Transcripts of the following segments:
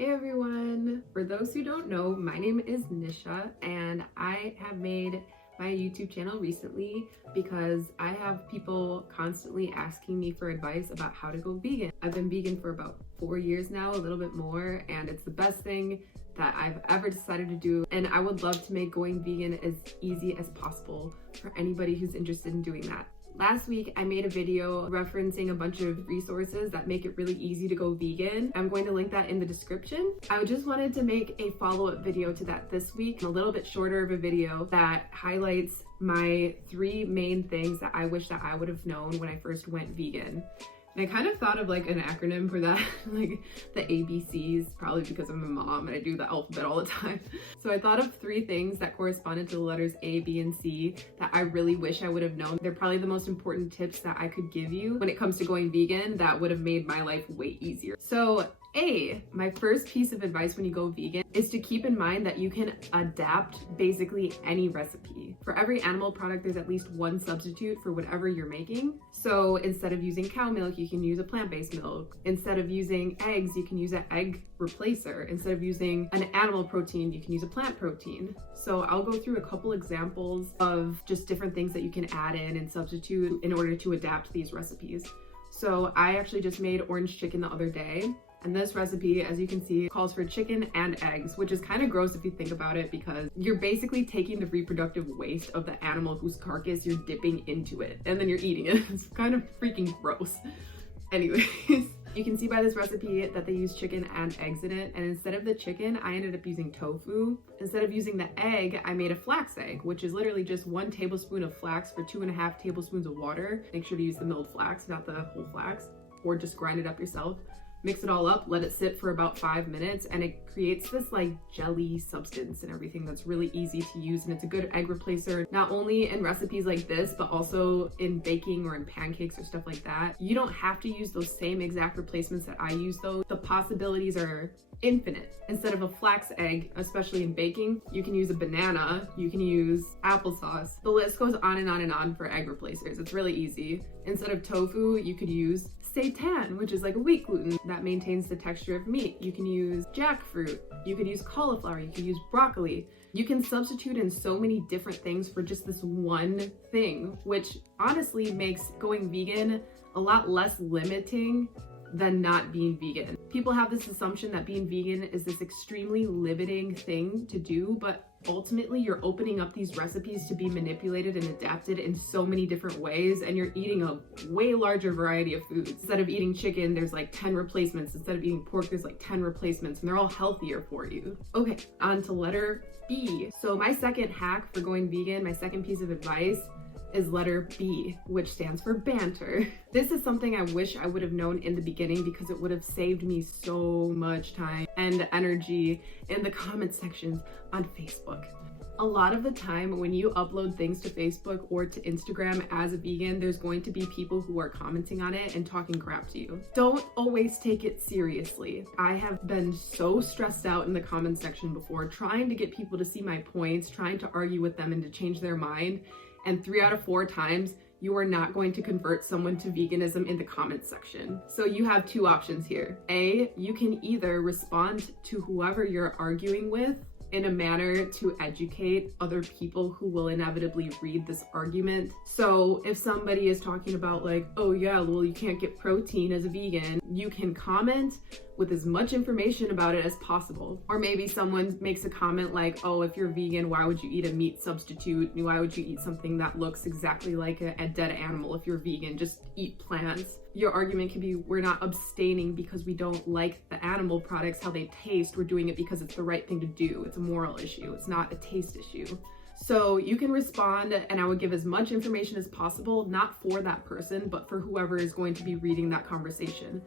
Hey everyone! For those who don't know, my name is Nisha and I have made my YouTube channel recently because I have people constantly asking me for advice about how to go vegan. I've been vegan for about 4 years now, a little bit more, and it's the best thing that I've ever decided to do, and I would love to make going vegan as easy as possible for anybody who's interested in doing that. Last week, I made a video referencing a bunch of resources that make it really easy to go vegan. I'm going to link that in the description. I just wanted to make a follow-up video to that this week, a little bit shorter of a video that highlights my 3 main things that I wish that I would have known when I first went vegan. And I kind of thought of like an acronym for that, like the ABCs, probably because I'm a mom and I do the alphabet all the time. So I thought of 3 things that corresponded to the letters A, B, and C that I really wish I would have known. They're probably the most important tips that I could give you when it comes to going vegan that would have made my life way easier. So A, my first piece of advice when you go vegan is to keep in mind that you can adapt basically any recipe. For every animal product, there's at least one substitute for whatever you're making. So instead of using cow milk, you can use a plant-based milk. Instead of using eggs, you can use an egg replacer. Instead of using an animal protein, you can use a plant protein. So I'll go through a couple examples of just different things that you can add in and substitute in order to adapt these recipes. So I actually just made orange chicken the other day. And this recipe, as you can see, calls for chicken and eggs, which is kind of gross if you think about it, because you're basically taking the reproductive waste of the animal whose carcass you're dipping into it, and then you're eating it. It's kind of freaking gross. Anyways, you can see by this recipe that they use chicken and eggs in it, and instead of the chicken, I ended up using tofu. Instead of using the egg, I made a flax egg, which is literally just 1 tablespoon of flax for 2.5 tablespoons of water. Make sure to use the milled flax, not the whole flax, or just grind it up yourself. Mix it all up, let it sit for about 5 minutes, and it creates this like jelly substance and everything that's really easy to use, and it's a good egg replacer, not only in recipes like this, but also in baking or in pancakes or stuff like that. You don't have to use those same exact replacements that I use though. The possibilities are infinite. Instead of a flax egg, especially in baking, you can use a banana, you can use applesauce. The list goes on and on and on for egg replacers. It's really easy. Instead of tofu, you could use seitan, which is like a wheat gluten that maintains the texture of meat. You can use jackfruit, you could use cauliflower, you could use broccoli. You can substitute in so many different things for just this one thing, which honestly makes going vegan a lot less limiting than not being vegan. People have this assumption that being vegan is this extremely limiting thing to do, but ultimately you're opening up these recipes to be manipulated and adapted in so many different ways, and you're eating a way larger variety of foods. Instead of eating chicken, there's like 10 replacements. Instead of eating pork, there's like 10 replacements, and they're all healthier for you. Okay, on to letter B. So my second hack for going vegan, my second piece of advice, is letter B, which stands for banter. This is something I wish I would have known in the beginning because it would have saved me so much time and energy in the comment sections on Facebook. A lot of the time when you upload things to Facebook or to Instagram as a vegan, there's going to be people who are commenting on it and talking crap to you. Don't always take it seriously. I have been so stressed out in the comment section before, trying to get people to see my points, trying to argue with them and to change their mind. And 3 out of 4 times, you are not going to convert someone to veganism in the comments section. So you have 2 options here. A, you can either respond to whoever you're arguing with in a manner to educate other people who will inevitably read this argument. So if somebody is talking about like, oh yeah, well you can't get protein as a vegan, you can comment with as much information about it as possible. Or maybe someone makes a comment like, oh, if you're vegan, why would you eat a meat substitute? Why would you eat something that looks exactly like a dead animal? If you're vegan, just eat plants. Your argument can be, we're not abstaining because we don't like the animal products, how they taste. We're doing it because it's the right thing to do. It's a moral issue. It's not a taste issue. So you can respond, and I would give as much information as possible, not for that person, but for whoever is going to be reading that conversation.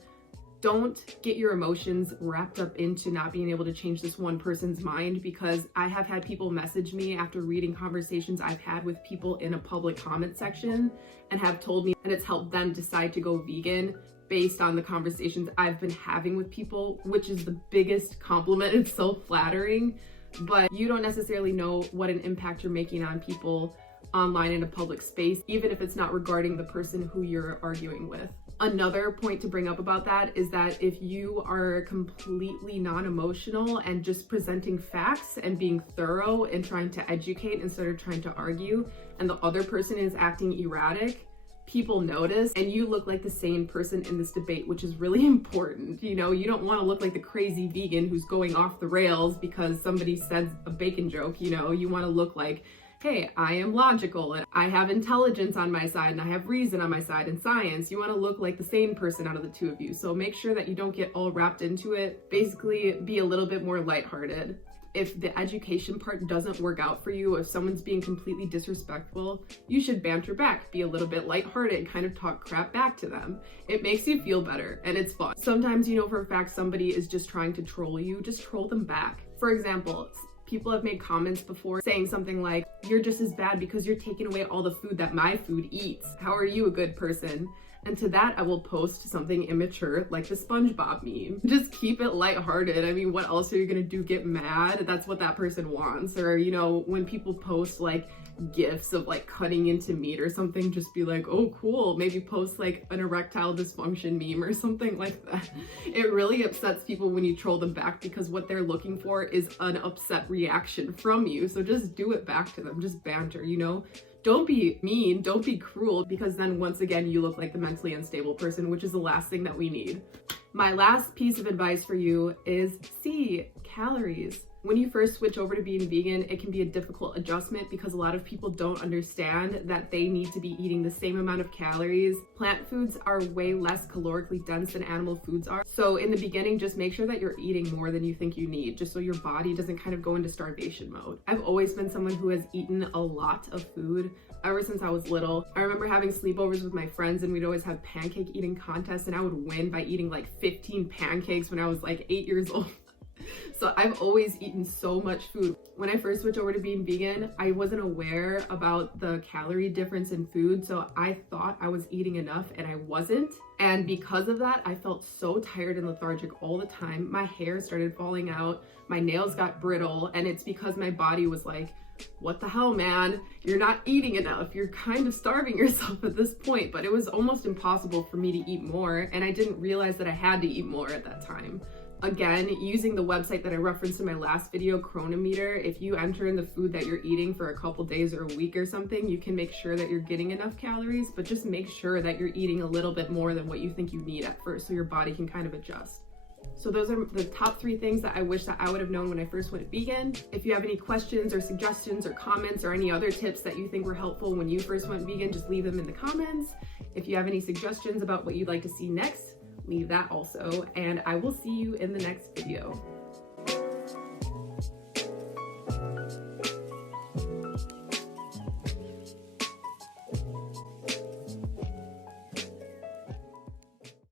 Don't get your emotions wrapped up into not being able to change this one person's mind, because I have had people message me after reading conversations I've had with people in a public comment section and have told me that it's helped them decide to go vegan based on the conversations I've been having with people, which is the biggest compliment. It's so flattering, but you don't necessarily know what an impact you're making on people online in a public space, even if it's not regarding the person who you're arguing with. Another point to bring up about that is that if you are completely non-emotional and just presenting facts and being thorough and trying to educate instead of trying to argue, and the other person is acting erratic, people notice, and you look like the sane person in this debate, which is really important. You know, you don't want to look like the crazy vegan who's going off the rails because somebody said a bacon joke. You know, you want to look like, hey, I am logical and I have intelligence on my side and I have reason on my side and science. You want to look like the sane person out of the two of you. So make sure that you don't get all wrapped into it. Basically, be a little bit more lighthearted. If the education part doesn't work out for you, if someone's being completely disrespectful, you should banter back, be a little bit lighthearted, kind of talk crap back to them. It makes you feel better and it's fun. Sometimes you know for a fact somebody is just trying to troll you, just troll them back. For example, people have made comments before saying something like, you're just as bad because you're taking away all the food that my food eats. How are you a good person? And to that, I will post something immature like the SpongeBob meme. Just keep it lighthearted. I mean, what else are you gonna do? Get mad? That's what that person wants. Or, you know, when people post like gifs of like cutting into meat or something, just be like, oh, cool. Maybe post like an erectile dysfunction meme or something like that. It really upsets people when you troll them back because what they're looking for is an upset reaction from you. So just do it back to them. Just banter, you know? Don't be mean, don't be cruel, because then once again, you look like the mentally unstable person, which is the last thing that we need. My last piece of advice for you is see calories. When you first switch over to being vegan, it can be a difficult adjustment because a lot of people don't understand that they need to be eating the same amount of calories. Plant foods are way less calorically dense than animal foods are. So in the beginning, just make sure that you're eating more than you think you need, just so your body doesn't kind of go into starvation mode. I've always been someone who has eaten a lot of food ever since I was little. I remember having sleepovers with my friends and we'd always have pancake eating contests and I would win by eating like 15 pancakes when I was like 8 years old. So I've always eaten so much food. When I first switched over to being vegan, I wasn't aware about the calorie difference in food. So I thought I was eating enough and I wasn't. And because of that, I felt so tired and lethargic all the time. My hair started falling out, my nails got brittle, and it's because my body was like, what the hell, man? You're not eating enough. You're kind of starving yourself at this point. But it was almost impossible for me to eat more. And I didn't realize that I had to eat more at that time. Again, using the website that I referenced in my last video, Chronometer, if you enter in the food that you're eating for a couple days or a week or something, you can make sure that you're getting enough calories, but just make sure that you're eating a little bit more than what you think you need at first so your body can kind of adjust. So those are the top 3 things that I wish that I would have known when I first went vegan. If you have any questions or suggestions or comments or any other tips that you think were helpful when you first went vegan, just leave them in the comments. If you have any suggestions about what you'd like to see next, leave that also, and I will see you in the next video.